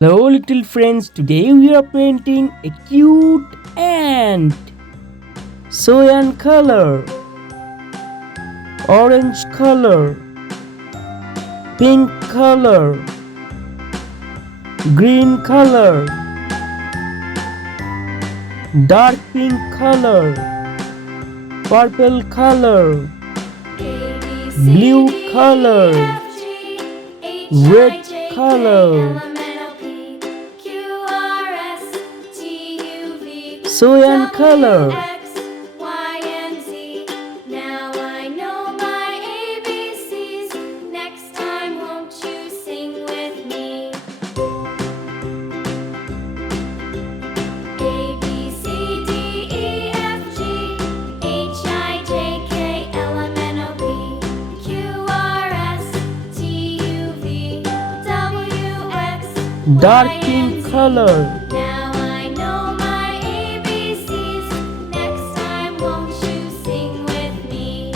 Hello little friends, today we are painting a cute ant. Cyan color, orange color, pink color, green color, dark pink color, purple color, blue color, red color, cyan color. Now I know my ABCs. Next time, won't you sing with me? A B C D E F G H I J K L M N O P Q R S T U V W X Dark Y pink and Z. color, Now I know my ABCs. Next time, won't you sing with me?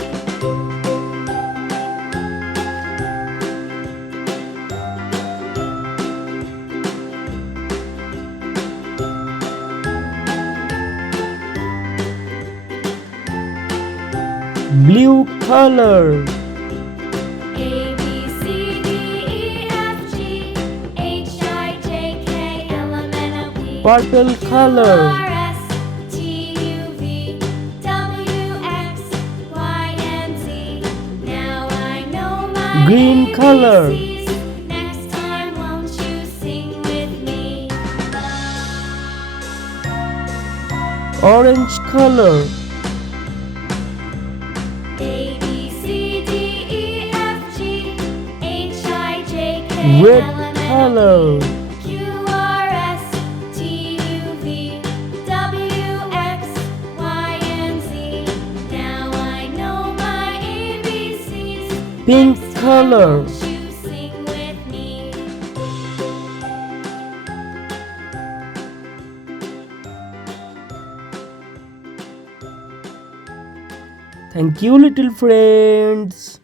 blue color, A B C D E F G H I J K L M N O P purple Q color, R S T U V W X Y and Z. Now I know my green color, ABCs. Next time, won't you sing with me? orange color, A B C D E F G H I J K red L M N O color, P Q R S T U V W X Y and Z. Now I know my ABCs. pink Next time, color. won't you sing with me? Thank you, little friends.